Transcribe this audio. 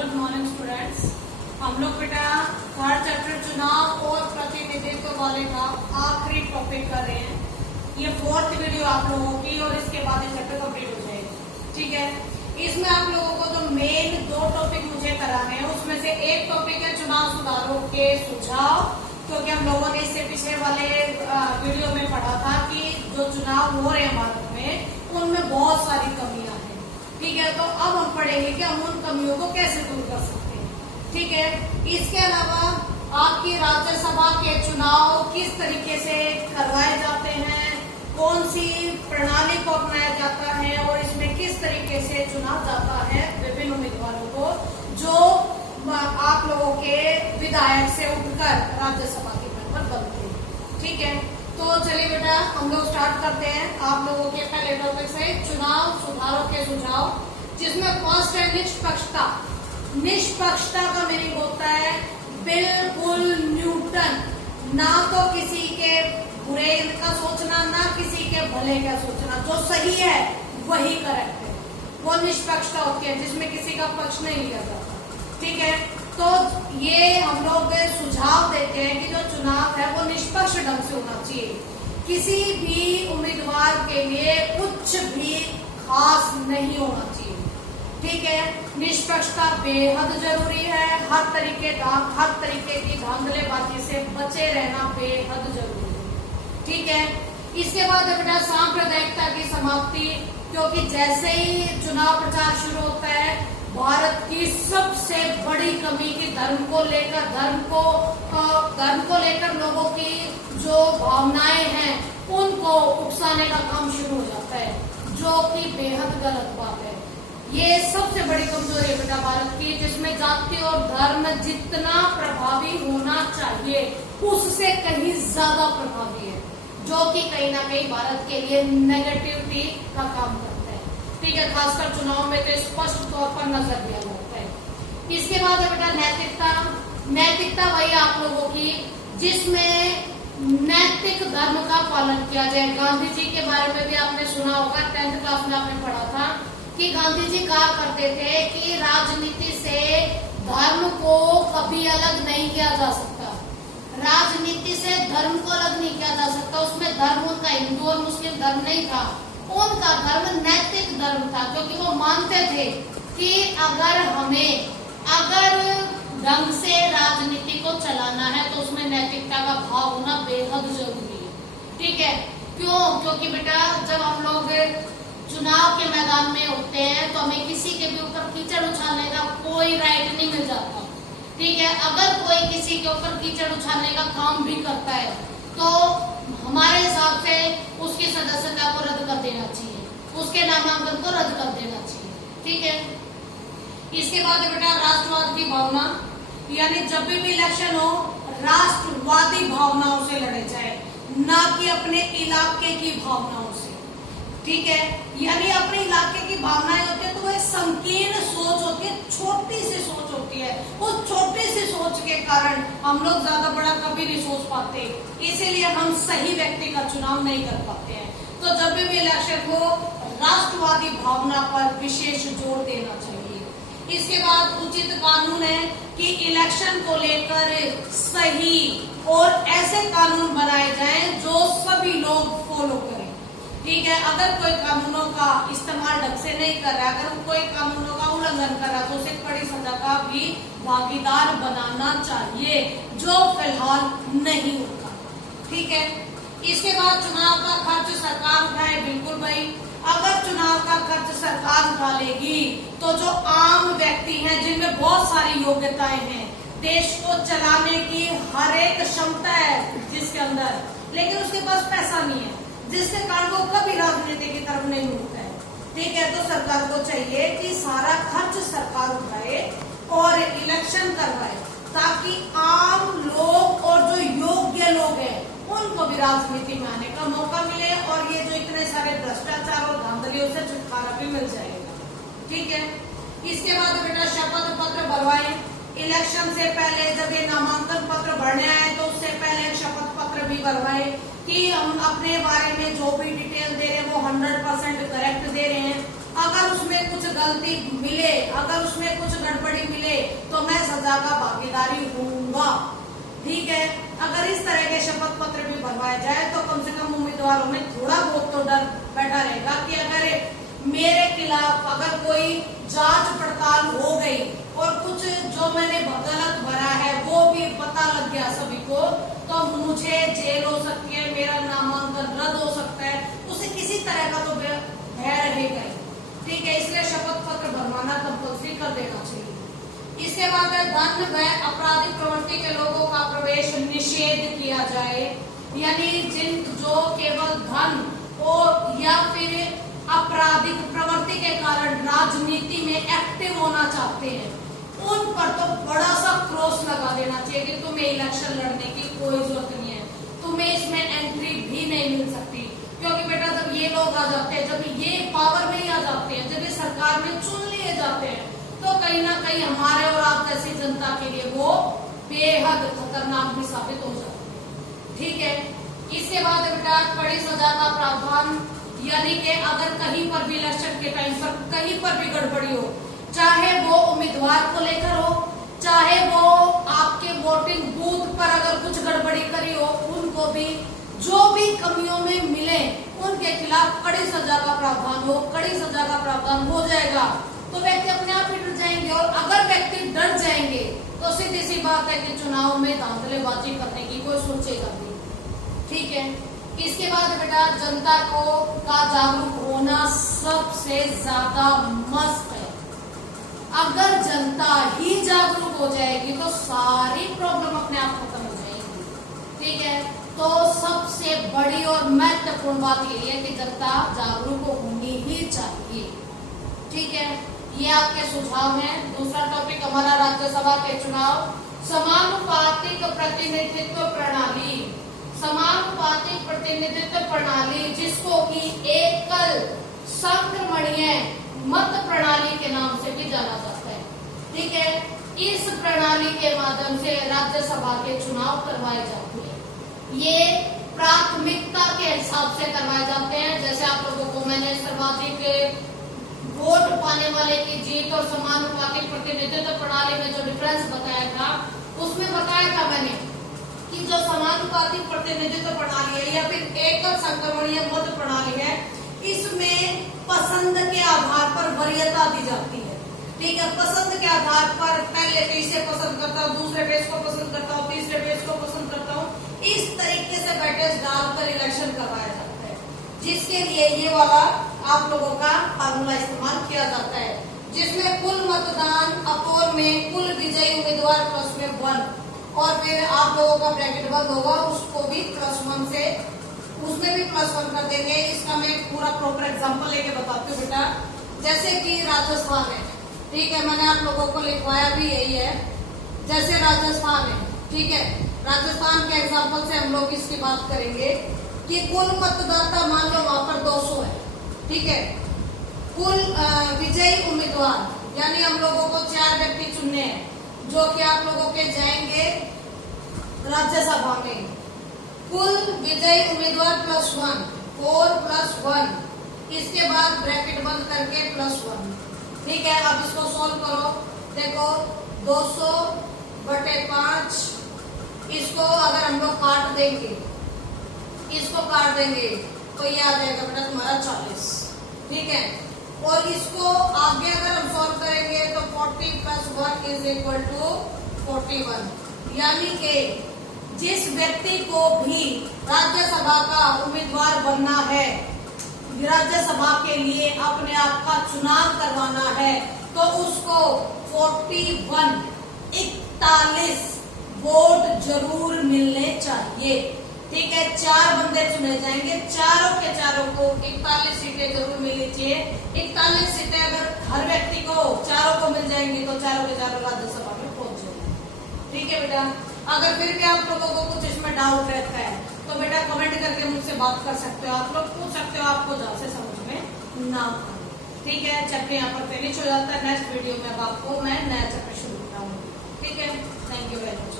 Good morning students. हम लोग बेटा थर्ड चैप्टर चुनाव और प्रतिनिधित्व वाले का आखिरी टॉपिक कर रहे हैं। ये फोर्थ वीडियो आप लोगों की और इसके बाद ये चैप्टर कंप्लीट हो जाएगा। ठीक है, इसमें आप लोगों को तो मेन दो टॉपिक मुझे कराने हैं। उसमें से एक टॉपिक है चुनाव सुधारों के सुझाव, क्योंकि हम लोगों ने इससे पिछले वाले वीडियो में पढ़ा था कि जो चुनाव हो रहे हैं भारत में उनमें बहुत सारी कमियां हैं। ठीक है, तो अब हम पढ़ेंगे कि हम उन कमियों को कैसे दूर कर सकते हैं। ठीक है, इसके अलावा आपकी राज्यसभा के चुनाव किस तरीके से करवाए जाते हैं, कौन सी प्रणाली को अपनाया जाता है और इसमें किस तरीके से चुना जाता है विभिन्न उम्मीदवारों को जो आप लोगों के विधायक से उठकर राज्यसभा के पद पर बनते हैं। ठीक है, तो चलिए बेटा हम लोग स्टार्ट करते हैं आप लोगों के पहले टॉपिक से, चुनाव सुधारों के सुझाव, जिसमें फर्स्ट है निष्पक्षता। निष्पक्षता का मीनिंग होता है बिल्कुल न्यूटन, ना तो किसी के बुरे का सोचना ना किसी के भले का सोचना, जो सही है वही करेक्ट है, वो निष्पक्षता होती है जिसमें किसी का पक्ष नहीं लिया जाता। ठीक है, तो ये हम लोग सुझाव देते हैं कि जो चुनाव है वो निष्पक्ष ढंग से होना चाहिए। किसी भी उम्मीदवार के लिए कुछ भी खास नहीं होना चाहिए। ठीक है, निष्पक्षता बेहद जरूरी है। हर तरीके की धांधलेबाजी से बचे रहना बेहद जरूरी है। ठीक है, इसके बाद बेटा सांप्रदायिकता की समाप्ति, क्योंकि जैसे ही चुनाव प्रचार शुरू होता है भारत की सबसे बड़ी कमी की धर्म को लेकर लोगों की जो भावनाएं हैं उनको उकसाने का काम शुरू हो जाता है, जो कि बेहद गलत बात है। ये सबसे बड़ी कमजोरी है बेटा भारत की, जिसमें जाति और धर्म जितना प्रभावी होना चाहिए उससे कहीं ज्यादा प्रभावी है, जो कि कहीं ना कहीं भारत के लिए नेगेटिविटी का काम करता है। ठीक है, खासकर चुनाव में तो स्पष्ट तौर पर नजर दिया जाता है। इसके बाद है बेटा नैतिकता। नैतिकता वही आप लोगों की जिसमें नैतिक धर्म का पालन किया जाए। गांधी जी के बारे में भी आपने सुना होगा, 10th क्लास में आपने पढ़ा था कि गांधी जी कहा करते थे कि राजनीति से धर्म को कभी अलग नहीं किया जा सकता। राजनीति से धर्म को अलग नहीं किया जा सकता। उसमें धर्म उनका हिंदू और मुस्लिम धर्म नहीं था, उनका धर्म नैतिक धर्म था, क्योंकि वो मानते थे कि अगर ढंग से राजनीति को चलाना है तो उसमें नैतिकता का भाव होना बेहद जरूरी है। ठीक है, क्योंकि बेटा जब हम लोग चुनाव के मैदान में होते हैं तो हमें किसी के भी ऊपर कीचड़ उछालने का कोई राइट नहीं मिल जाता। ठीक है, अगर कोई किसी के ऊपर कीचड़ उछालने का काम भी करता है तो हमारे हिसाब से उसकी सदस्यता को रद्द कर देना चाहिए, उसके नामांकन को रद्द कर देना चाहिए। ठीक है, इसके बाद बेटा राष्ट्रवाद की भावना, यानी जब भी इलेक्शन हो राष्ट्रवादी भावनाओं से लड़े जाए, ना कि अपने इलाके की भावनाओं से। ठीक है, यानी अपने इलाके की भावनाएं होती है तो वो एक संकीर्ण सोच होती है, छोटी सी सोच होती है। उस छोटी सी सोच के कारण हम लोग ज्यादा बड़ा कभी नहीं सोच पाते, इसीलिए हम सही व्यक्ति का चुनाव नहीं कर पाते हैं। तो जब भी इलेक्शन हो राष्ट्रवादी भावना पर विशेष जोर देना चाहिए। इसके बाद उचित कानून है कि इलेक्शन को लेकर सही और ऐसे कानून बनाए जाएं जो सभी लोग फॉलो करें। ठीक है, अगर कोई कानूनों का इस्तेमाल ढंग से नहीं कर रहा, अगर कोई कानूनों का उल्लंघन कर रहा तो उसे कड़ी सजा का भी भागीदार बनाना चाहिए, जो फिलहाल नहीं होता। ठीक है, इसके बाद चुनाव का खर्च सरकार उठाए। बिल्कुल भाई, अगर चुनाव का खर्च सरकार उठा लेगी तो जो आम व्यक्ति हैं जिनमें बहुत सारी योग्यताएं हैं, देश को चलाने की हर एक क्षमता है जिसके अंदर, लेकिन उसके पास पैसा नहीं है, जिसके कारण वो कभी राजनीति की तरफ नहीं उठता है। ठीक है, तो सरकार को चाहिए कि सारा खर्च सरकार उठाए और इलेक्शन करवाए, ताकि आम लोग और जो योग्य लोग हैं उनको भी राजनीति में आने का मौका मिले और ये जो इतने सारे भ्रष्टाचार और धांधलियों से छुटकारा भी मिल जाएगा। ठीक है, इसके बाद बेटा शपथ पत्र भरवाए। इलेक्शन से पहले जब ये नामांकन पत्र भरने आए तो उससे पहले शपथ पत्र भी भरवाए कि हम अपने बारे में जो भी डिटेल दे रहे हैं वो 100% करेक्ट दे रहे हैं। अगर उसमें कुछ गलती मिले, अगर उसमें कुछ गड़बड़ी मिले तो मैं सजा का भागीदारी होऊंगा। ठीक है, अगर इस तरह के शपथ पत्र भी बनवाया जाए तो कम से कम उम्मीदवारों में थोड़ा बहुत तो डर बैठा रहेगा कि अगर मेरे खिलाफ अगर कोई जांच पड़ताल हो गई और कुछ जो मैंने गलत भरा है वो भी पता लग गया सभी को, तो मुझे जेल हो सकती है, मेरा नामांकन रद्द हो सकता है, उसे किसी तरह का तो भय रहेगा ही। ठीक है, इसलिए शपथ पत्र बनवाना कंपल्सरी कर देना चाहिए। इसके बाद धन व आपराधिक प्रवृत्ति के लोगों का प्रवेश निषेध किया जाए, यानी जो केवल धन और या फिर आपराधिक प्रवृत्ति के कारण राजनीति में एक्टिव होना चाहते हैं, उन पर तो बड़ा सा क्रॉस लगा देना चाहिए कि तुम्हें इलेक्शन लड़ने की कोई जरूरत नहीं है, तुम्हें इसमें एंट्री भी नहीं मिल सकती। क्योंकि बेटा जब ये लोग आ जाते हैं, जब ये पावर में ही आ जाते हैं, जब ये सरकार में चुन लिए जाते हैं, तो कहीं ना कहीं हमारे और आप जैसी जनता के लिए वो बेहद खतरनाक भी साबित हो जाते हैं। ठीक है, इसके बाद बेटा कड़ी सजा का प्रावधान, यानी कि अगर कहीं पर भी इलेक्शन के टाइम पर कहीं पर भी गड़बड़ी हो, चाहे वो उम्मीदवार को लेकर हो, चाहे वो आपके वोटिंग बूथ पर अगर कुछ गड़बड़ी करी हो, उनको भी जो भी कमियों में मिले उनके खिलाफ कड़ी सजा का प्रावधान हो, कड़ी सजा का प्रावधान हो जाएगा तो व्यक्ति अपने आप ही डर जाएंगे। और अगर व्यक्ति डर जाएंगे तो सीधी सी बात है कि चुनाव में धांधलेबाजी करने की कोई सोचेगा भी। ठीक है, इसके बाद बेटा जनता का जागरूक होना सबसे ज्यादा मस्त है। अगर जनता ही जागरूक हो जाएगी तो सारी प्रॉब्लम अपने आप खत्म हो जाएगी। ठीक है, तो सबसे बड़ी और महत्वपूर्ण बात यही है कि जनता जागरूक होनी ही चाहिए। ठीक है, ये आपके सुझाव हैं। दूसरा टॉपिक हमारा राज्यसभा के चुनाव, समानुपातिक प्रतिनिधित्व प्रणाली। समानुपातिक प्रतिनिधित्व प्रणाली, जिसको कि एकल संक्रमणीय मत प्रणाली के नाम से भी जाना जाता है। ठीक है, इस प्रणाली के माध्यम से राज्यसभा के चुनाव करवाए जाते हैं। ये प्राथमिकता के हिसाब से करवाए जाते हैं। जैसे आप लोगों को मैंने सर्वाधिक वोट पाने वाले की जीत और समानुपातिक प्रतिनिधित्व प्रणाली में जो डिफरेंस बताया था, उसमें बताया था मैंने कि जो समानुपातिक प्रतिनिधित्व प्रणाली है या फिर एकल संक्रमणीय मत प्रणाली है, इसमें पसंद के आधार पर वरीयता दी जाती है। ठीक है, पसंद के आधार पर पहले पे इसे पसंद करता हूँ, दूसरे पे इसको पसंद करता हूँ, तीसरे पे इसको पसंद करता हूँ, इस तरीके से बैठेज डालकर इलेक्शन करवाया जाता है, जिसके लिए ये वाला आप लोगों का फार्मूला इस्तेमाल किया जाता है, जिसमें कुल मतदान अपोर में कुल विजयी उम्मीदवार प्लस में 1 और फिर आप लोगों का ब्रैकेट बंद होगा, उसको भी +1 से उसमें भी +1 कर देंगे। इसका मैं पूरा प्रॉपर एग्जांपल लेके बताती हूँ बेटा। जैसे कि राजस्थान है, ठीक है, मैंने आप लोगों को लिखवाया भी यही है। जैसे राजस्थान है, ठीक है, राजस्थान के एग्जांपल से हम लोग इसकी बात करेंगे कि कुल मतदाता मान लो वहां पर 200 है। ठीक है, कुल विजयी उम्मीदवार यानी हम लोगों को 4 व्यक्ति चुनने हैं, जो कि आप लोगों के जाएंगे राज्यसभा में। कुल विजयी उम्मीदवार +1, 4 + 1, इसके बाद ब्रैकेट बंद करके +1। ठीक है, अब इसको सोल्व करो। देखो 200/5, इसको अगर हम लोग काट देंगे, इसको काट देंगे तो ये आ जाएगा बेटा तुम्हारा 40। ठीक है, और इसको आगे अगर हम सॉल्व करेंगे तो 40 + 1 = 41। यानी कि जिस व्यक्ति को भी राज्यसभा का उम्मीदवार बनना है, राज्यसभा के लिए अपने आप का चुनाव करवाना है, तो उसको 41 वोट जरूर मिलने चाहिए। ठीक है, 4 बंदे चुने जाएंगे, चारों के चारों को 41 सीटें जरूर मिलनी चाहिए। 41 सीटें अगर हर व्यक्ति को चारों को मिल जाएंगी तो चारों के चारों राज्यसभा में पहुंच जाएंगे। ठीक है बेटा, अगर फिर भी आप लोगों को कुछ इसमें डाउट रहता है तो बेटा कमेंट करके मुझसे बात कर सकते हो, आप लोग पूछ सकते हो, आपको जहाँ से समझ में ना आए। ठीक है, चैप्टर यहाँ पर फिनिश हो जाता है। नेक्स्ट वीडियो में अब आपको मैं नया चैप्टर शुरू कराऊंगी। ठीक है, थैंक यू वेरी मच।